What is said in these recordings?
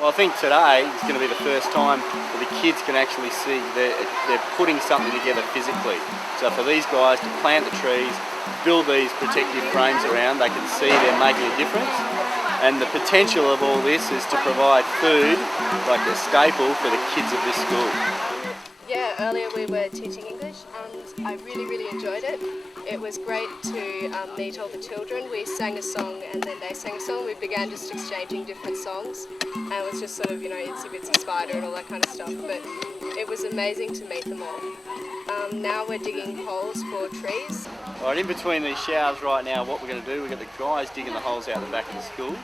Well, I think today is going to be the first time that the kids can actually see they're putting something together physically. So for these guys to plant the trees, build these protective frames around, they can see they're making a difference. And the potential of all this is to provide food, like a staple for the kids of this school. Yeah, earlier we were teaching English and I really enjoyed it. It was great to meet all the children. We sang a song and then they sang a song. We began just exchanging different songs and it was just sort of, Itsy Bitsy Spider and all that kind of stuff. But it was amazing to meet them all. Now we're digging holes for trees. Right, in between these showers right now, what we're going to do, we've got the guys digging the holes out the back of the school.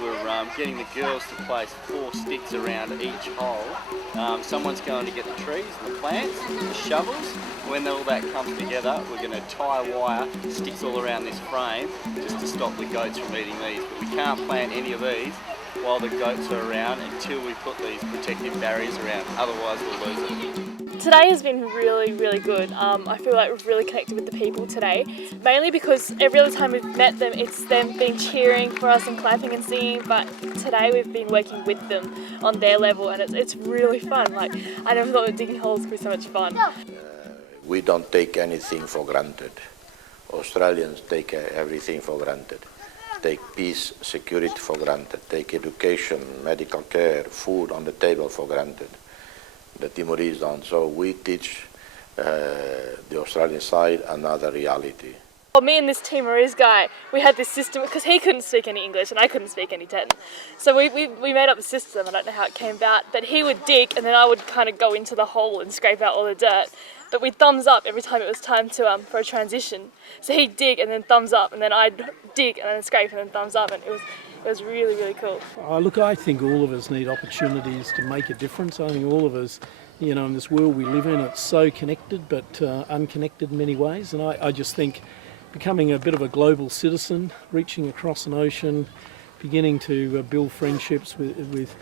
We're getting the girls to place 4 sticks around each hole. Someone's going to get the trees, the plants, the shovels. When all that comes together, we're going to tie wire, sticks all around this frame, just to stop the goats from eating these. But we can't plant any of these while the goats are around until we put these protective barriers around, otherwise we'll lose them. Today has been really good. I feel like we've really connected with the people today, mainly because every other time we've met them, it's them been cheering for us and clapping and singing, but today we've been working with them on their level and it's really fun. Like, I never thought that digging holes could be so much fun. We don't take anything for granted. Australians take everything for granted. Take peace, security for granted. Take education, medical care, food on the table for granted. The Timorese don't. So we teach the Australian side another reality. Well, me and this Timorese guy, we had this system, because he couldn't speak any English and I couldn't speak any Teton. So we made up a system, I don't know how it came about, but he would dig and then I would kind of go into the hole and scrape out all the dirt. But we'd thumbs up every time it was time to for a transition. So he'd dig and then thumbs up, and then I'd dig and then scrape and then thumbs up, and it was really cool. Look, I think all of us need opportunities to make a difference. I think all of us, in this world we live in, it's so connected but unconnected in many ways. And I just think becoming a bit of a global citizen, reaching across an ocean, beginning to build friendships with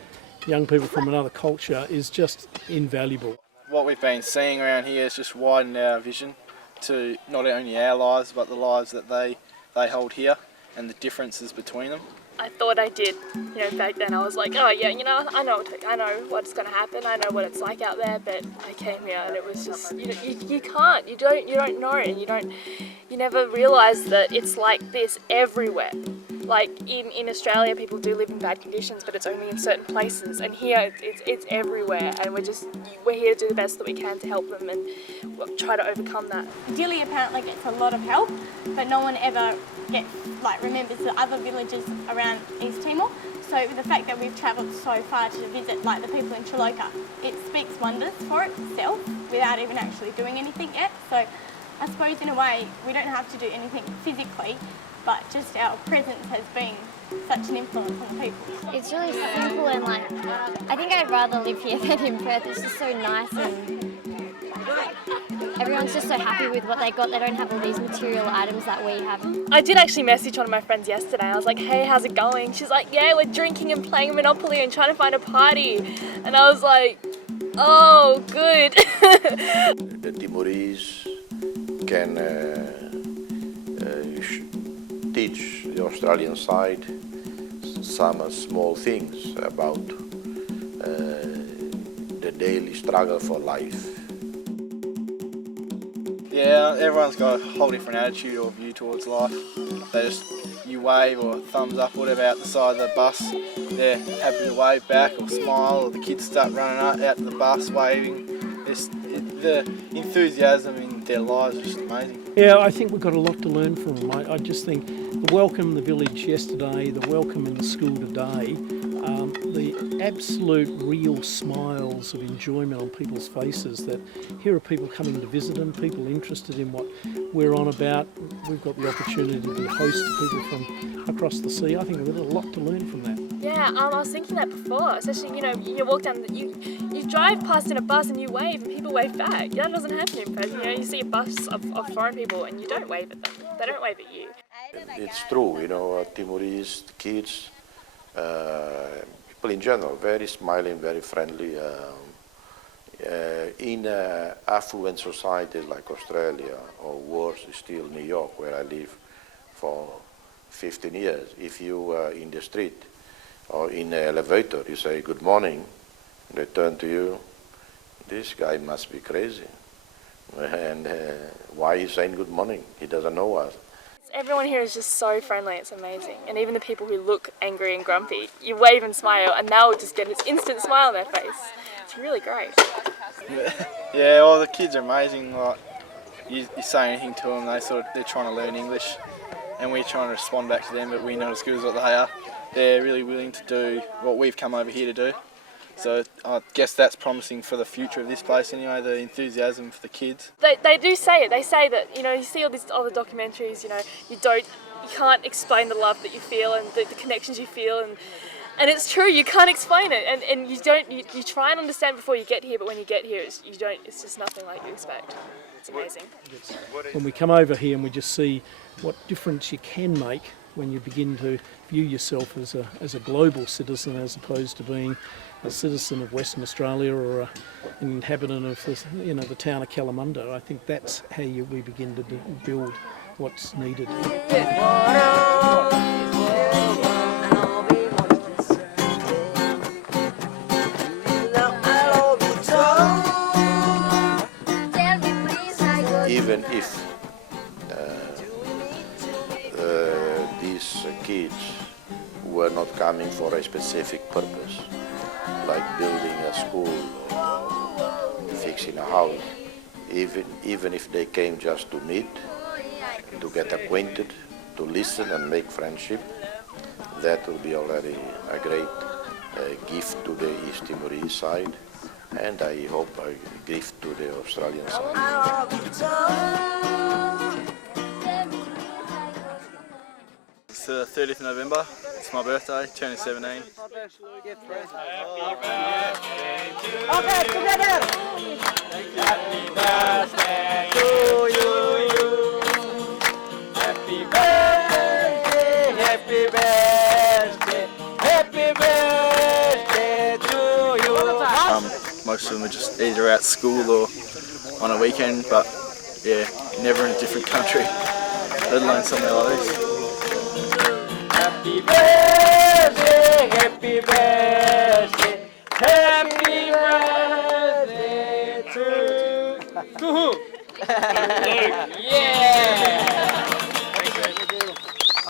young people from another culture is just invaluable. What we've been seeing around here is just widened our vision to not only our lives but the lives that they hold here and the differences between them. I thought I did, back then I was like, oh yeah, I know what's going to happen, I know what it's like out there, but I came here and it was just, you don't know, and you never realise that it's like this everywhere. Like in Australia, people do live in bad conditions, but it's only in certain places, and here it's everywhere, and we're here to do the best that we can to help them and try to overcome that. Dili apparently gets a lot of help, but no one ever remembers the other villages around East Timor. So with the fact that we've travelled so far to visit the people in Chiloka, it speaks wonders for itself without even actually doing anything yet. So I suppose in a way we don't have to do anything physically, but just our presence has been such an influence on the people. It's really simple and I think I'd rather live here than in Perth. It's just so nice and everyone's just so happy with what they got. They don't have all these material items that we have. I did actually message one of my friends yesterday. I was like, hey, how's it going? She's like, yeah, we're drinking and playing Monopoly and trying to find a party. And I was like, oh, good. The Timorese can teach the Australian side some small things about the daily struggle for life. Yeah, everyone's got a whole different attitude or view towards life. You wave or thumbs up, whatever, out the side of the bus. They're happy to wave back or smile, or the kids start running out to the bus waving. The enthusiasm in their lives is just amazing. Yeah, I think we've got a lot to learn from them. I just think the welcome in the village yesterday, the welcome in the school today, the absolute real smiles of enjoyment on people's faces, that here are people coming to visit them, people interested in what we're on about. We've got the opportunity to be host to people from across the sea. I think we've got a lot to learn from that. Yeah, I was thinking that before, especially, you walk down, you drive past in a bus and you wave and people wave back. That doesn't happen in Perth. You see a bus of foreign people and you don't wave at them. They don't wave at you. It's true, Timorese kids, people in general, very smiling, very friendly. In affluent societies like Australia, or worse, still New York, where I live for 15 years, if you in the street Or in the elevator, you say good morning, they turn to you, this guy must be crazy. And why is he saying good morning? He doesn't know us. Everyone here is just so friendly, it's amazing. And even the people who look angry and grumpy, you wave and smile and they'll just get this instant smile on their face. It's really great. Yeah, well, the kids are amazing. Like, you say anything to them, they're trying to learn English, and we're trying to respond back to them, but we're not as good as what they are. They're really willing to do what we've come over here to do. So I guess that's promising for the future of this place anyway, the enthusiasm for the kids. They do say it. They say that, you know, you see all these other documentaries, you know, you can't explain the love that you feel and the connections you feel, and it's true, you can't explain it, and you try and understand before you get here, but when you get here, it's just nothing like you expect. It's amazing. When we come over here and we just see what difference you can make when you begin to view yourself as a global citizen as opposed to being a citizen of Western Australia or an inhabitant of the town of Kalamunda. I think that's how we begin to build what's needed. Even if these kids were not coming for a specific purpose, like building a school or fixing a house, even if they came just to meet, to get acquainted, to listen and make friendship, that will be already a great gift to the East Timorese side, and I hope a gift to the Australian side. It's the 30th of November, it's my birthday, turning 17. Okay, together! Happy birthday to you! Happy birthday, happy birthday, happy birthday to you! Most of them are just either at school or on a weekend, but yeah, never in a different country, let alone somewhere like this. Happy birthday, happy birthday, happy birthday to